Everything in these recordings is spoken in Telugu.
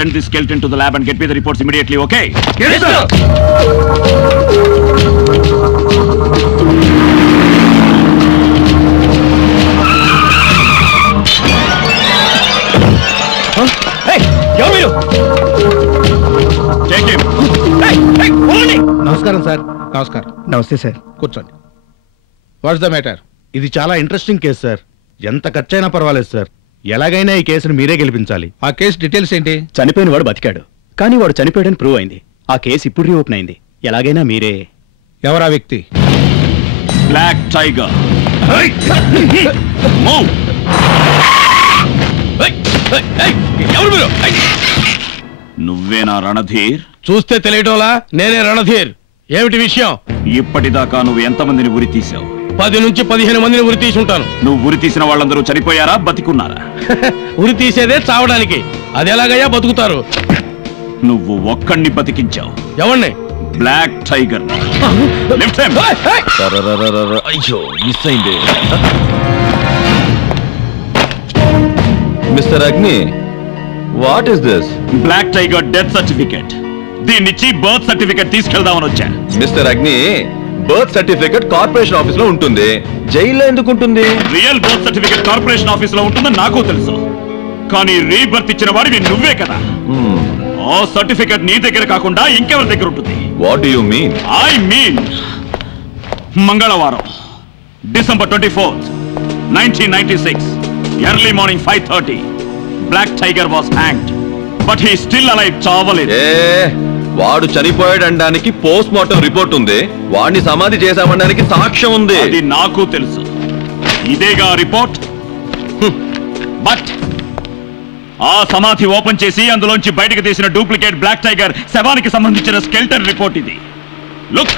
send this skeleton to the lab and get me the reports immediately, okay? Yes, sir. Hey, ఎవరు మీరు? Take him. Hey, పోండి. నమస్కారం సార్. నమస్కారం. నమస్తే సార్. కూర్చోండి. What's the matter? ఇది చాలా ఇంట్రెస్టింగ్ కేసు సార్. ఎంత ఖర్చైనా పర్వాలేదు సార్. ఎలాగైనా ఈ కేసును మీరే గెలిపించాలి. ఆ కేసు డీటెయిల్స్ ఏంటి? చనిపోయిన వాడు బతికాడు, కానీ వాడు చనిపోయాడని ప్రూవ్ అయింది. ఆ కేసు ఇప్పుడు రీఓపెన్ అయింది. ఎలాగైనా మీరే. ఎవరా వ్యక్తి? Black tiger. ఎవరు మీరు? నువ్వేనా రణధీర్? చూస్తే తెలియటోలా? నేనే రణధీర్. ఏమిటి విషయం? ఇప్పటిదాకా నువ్వు ఎంతమందిని ఉరి తీసావు? 10 నుంచి 15 మందిని ఉరి తీసి ఉంటాను. నువ్వు ఉరి తీసిన వాళ్ళందరూ చనిపోయారా, బతికున్నారా? ఉరి తీసేదే చావడానికి. అది ఎలాగయ్యా బతుకుతారు? నువ్వు ఒక్కడిని బతికించావు. ఎవరిని? Black tiger. అయ్యో మిస్ అయింది. Mister Agni, what is this? Black tiger death certificate. దీన్నిచ్చి బర్త్ సర్టిఫికేట్ తీసుకెళ్దామని వచ్చా. మిస్టర్ అగ్ని, బర్త్ సర్టిఫికేట్ కార్పొరేషన్ ఆఫీస్ లో ఉంటుంది, జైల్లో ఎందుకు ఉంటుంది? Real birth certificate corporation office లో ఉంటుందని నాకు తెలుసు, కానీ రీబర్త్ ఇచ్చిన వాడివి నువ్వే కదా. ఆ సర్టిఫికేట్ నీ దగ్గర కాకుండా ఇంకెవరి దగ్గర ఉంటుంది? What do you mean? I mean మంగళవారం December 24th, 1996 early morning 5:30 black tiger was hanged, but he still alive. చావలేదు. వాడు చనిపోయాడనడానికి పోస్ట్ మార్టం రిపోర్ట్ ఉంది, వాడిని సమాధి చేశామనడానికి సాక్ష్యం ఉంది. అది నాకు తెలుసు. ఇదేగా రిపోర్ట్. బట్ ఆ సమాధి ఓపెన్ చేసి అందులోంచి బయటకు తీసిన డూప్లికేట్ బ్లాక్ టైగర్ శవానికి సంబంధించిన స్కెల్టన్ రిపోర్ట్ ఇది. Look,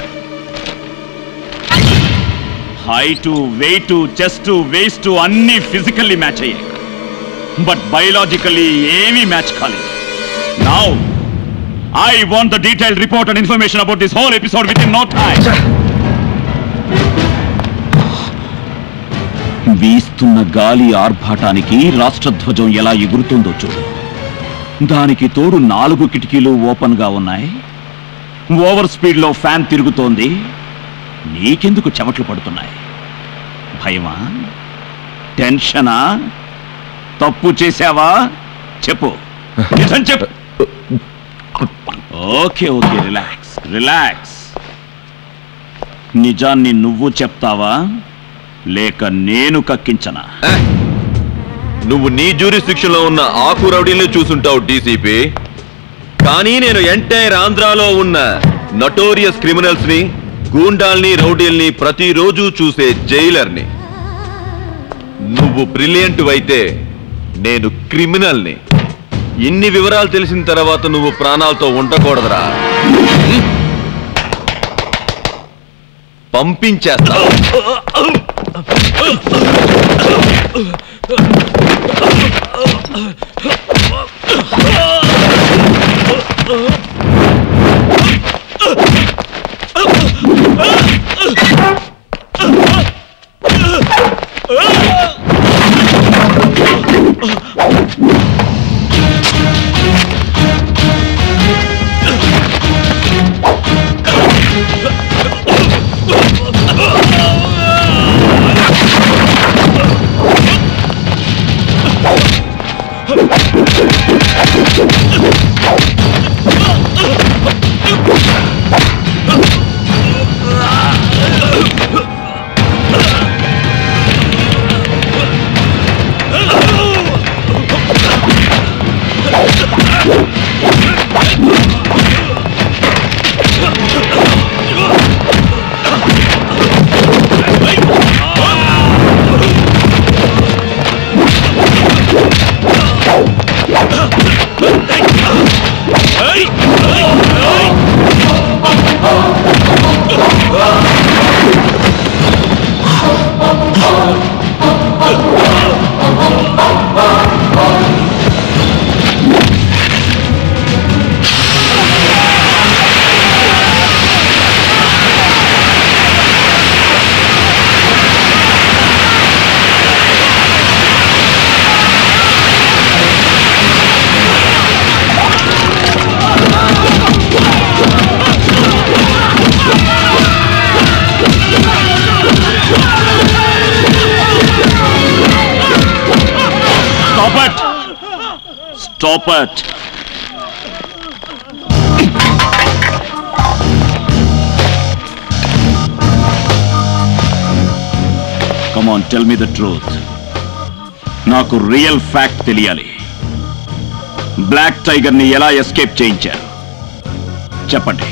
height, weight, chest, waist అన్ని ఫిజికల్లీ మ్యాచ్ అయ్యాయి, బట్ బయోలాజికల్లీ ఏమీ మ్యాచ్ కాలేదు. Now I want the detailed report and information about this whole episode within no time. వీస్తున్న గాలి ఆర్భాటానికి రాష్ట్రధ్వజం ఎలా ఎగురుతుందో చూడు. దానికి తోడు 4 కిటికీలు ఓపెన్ గా ఉన్నాయి. ఓవర్ స్పీడ్ లో ఫ్యాన్ తిరుగుతోంది. నీకెందుకు చెమట్లు పడుతున్నాయి? భయమా? టెన్షనా? తప్పు చేశావా? చెప్పు, నిజం చెప్పు. Okay okay, relax relax. నిజాన్ని నువ్వు చెప్తావా లేక నేను కక్కించనా? నువ్వు నీ జ్యూరిస్డిక్షన్ లో ఉన్న ఆకు రౌడీల్ని చూసుంటావు డీసీపీ, కానీ నేను ఎంటైర్ ఆంధ్రాలో ఉన్న నటోరియస్ క్రిమినల్స్ ని, గూండాల్ని, రౌడీల్ని ప్రతిరోజు చూసే జైలర్ని. నువ్వు బ్రిలియంట్ అయితే నేను క్రిమినల్ని. ఇన్ని వివరాలు తెలిసిన తర్వాత నువ్వు ప్రాణాలతో ఉండకూడదురా. పంపించేస్తా. Stop it. Come on, tell me the truth. నాకు రియల్ ఫ్యాక్ట్ తెలియాలి. బ్లాక్ టైగర్ ని ఎలా ఎస్కేప్ చేయించారు? చెప్పండి,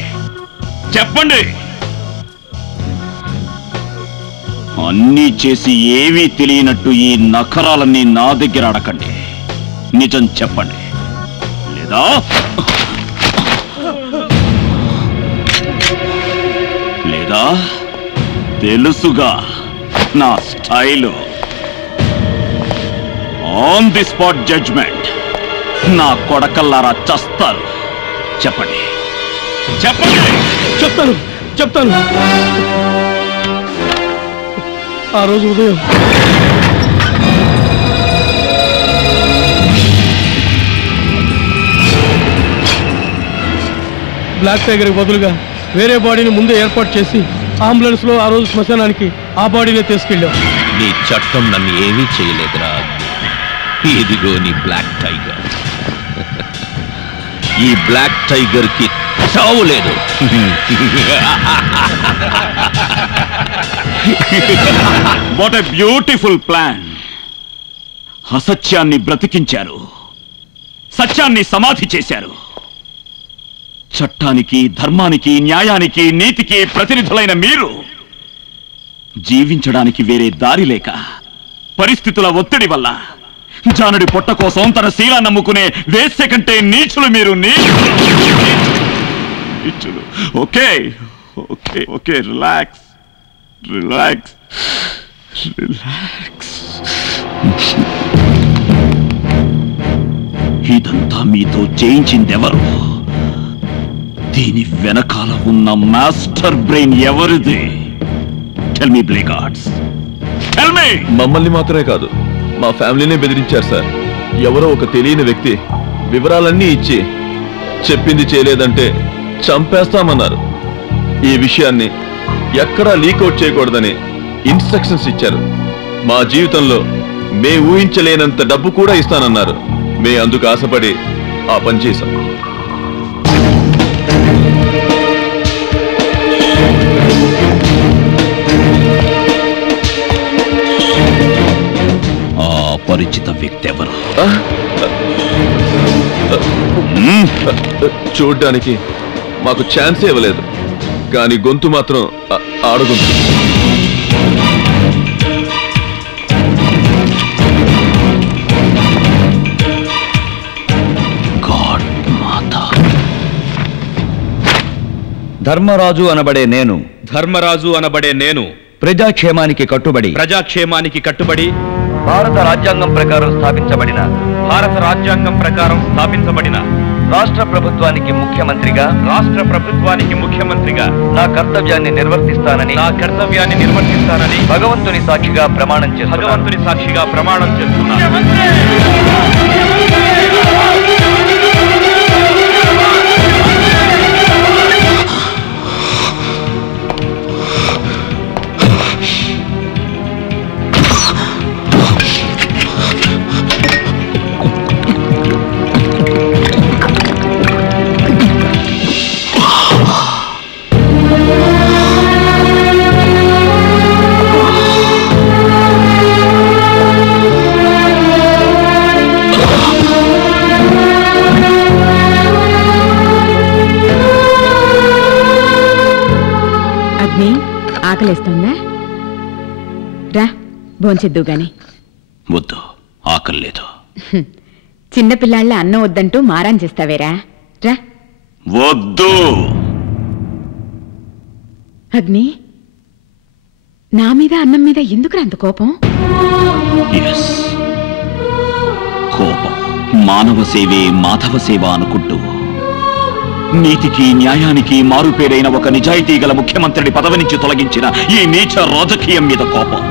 చెప్పండి. అన్నీ చేసి ఏమీ తెలియనట్టు ఈ నఖరాలన్నీ నా దగ్గర అడకండి. నిజం చెప్పండి, లేదా తెలుసుగా నా style. On the spot judgement. నా కొడకల్లారా చస్తారు. చెప్పండి, చెప్పండి. చెప్తాను. ఆ రోజు ఉదయం బ్లాక్ టైగర్కి బదులుగా వేరే బాడీని ముందే ఏర్పాటు చేసి అంబులెన్స్ లో ఆ రోజు శ్మశానానికి ఆ బాడీనే తీసుకెళ్ళాం. నీ చట్టం నన్ను ఏమీ చేయలేదురా. ఇదిగో నీ బ్లాక్ టైగర్. ఈ బ్లాక్ టైగర్ కి చావు లేదు. What a beautiful plan. అసత్యాన్ని బ్రతికించారు, సత్యాన్ని సమాధి చేశారు. చట్టానికి, ధర్మానికి, న్యాయానికి, నీతికి ప్రతినిధులైన మీరు జీవించడానికి వేరే దారి లేక పరిస్థితుల ఒత్తిడి వల్ల జానుడి పొట్ట కోసం తన శీలా నమ్ముకునే వేసే కంటే నీచులు మీరు. నీచులు. Okay okay okay, relax relax relax. ఇదంతా మీతో చేయించిందెవరు? దీని వెనకాల ఉన్న మాస్టర్ బ్రెయిన్ ఎవరిది? Tell me blackguards, tell me. మమ్మల్ని మాత్రమే కాదు, మా ఫ్యామిలీనే బెదిరించారు సార్. ఎవరో ఒక తెలియని వ్యక్తి వివరాలన్నీ ఇచ్చి చెప్పింది చేయలేదంటే చంపేస్తామన్నారు. ఈ విషయాన్ని ఎక్కడా లీకౌట్ చేయకూడదని ఇన్స్ట్రక్షన్స్ ఇచ్చారు. మా జీవితంలో మే ఊహించలేనంత డబ్బు కూడా ఇస్తానన్నారు. మే అందుకు ఆశపడి ఆ పని చేశాం. పరిచిత వ్యక్తి ఎవరు? చూడ్డానికి మాకు ఛాన్సే ఇవ్వలేదు, కానీ గొంతు మాత్రం ఆడగొంతు. ధర్మరాజు అనబడే నేను ప్రజాక్షేమానికి కట్టుబడి భారత రాజ్యాంగం ప్రకారం స్థాపించబడిన రాష్ట్ర ప్రభుత్వానికి ముఖ్యమంత్రిగా నా కర్తవ్యాన్ని నిర్వర్తిస్తానని భగవంతుని సాక్షిగా ప్రమాణం చేస్తున్నాను. ఆకలిస్తుందా? రా భోంచేద్దు గాని. వద్దు, ఆకలి లేదు. చిన్నపిల్లాళ్ళ అన్నం వద్దంటూ మారాన్ చేస్తావేరా? రా. వద్దు. అగ్ని, నా మీద అన్నం మీద ఎందుకురా అంత కోపం? కోపం మానవ సేవే మాధవ సేవ అనుకుంటూ నీతికి న్యాయానికి మారుపేరైన ఒక నిజాయితీ గల ముఖ్యమంత్రిని పదవి నుంచి తొలగించిన ఈ నీచ రాజకీయం మీద కోపం.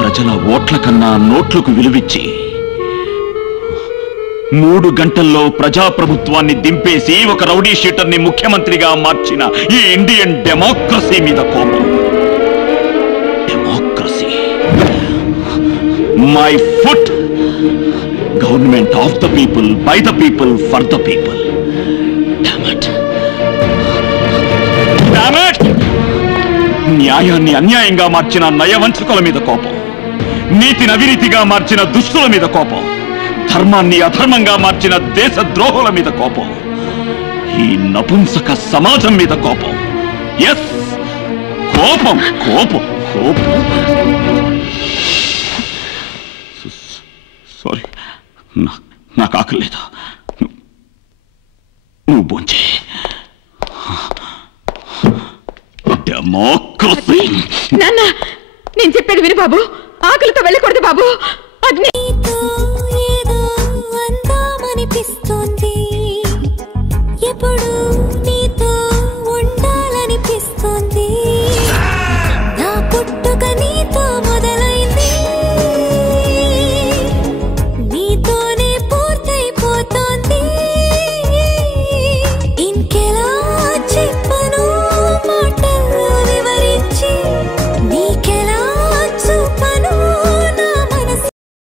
ప్రజల ఓట్ల కన్నా నోట్లకు విలువిచ్చి 3 గంటల్లో ప్రజాప్రభుత్వాన్ని దింపేసి ఒక రౌడీ షీటర్ని ముఖ్యమంత్రిగా మార్చిన ఈ ఇండియన్ డెమోక్రసీ మీద కోపం. Democracy, my foot. Government government of the people, by the people, for the people. న్యాయాన్ని అన్యాయంగా మార్చిన నయవంచకుల మీద కోపం, నీతిని అవినీతిగా మార్చిన దుష్టుల మీద కోపం, ధర్మాన్ని అధర్మంగా మార్చిన దేశద్రోహుల మీద కోపం, ఈ నపుంసక సమాజం మీద కోపం. ఎస్, కోపం కోపం కోపం. సారీ, నాకు ఆకలి లేదు. నువ్వు భోంచే. డెమోక్రసీ. నాన్న, నేను చెప్పేది విను బాబు. ఆకలితో వెళ్ళకూడదు బాబు. అగ్ని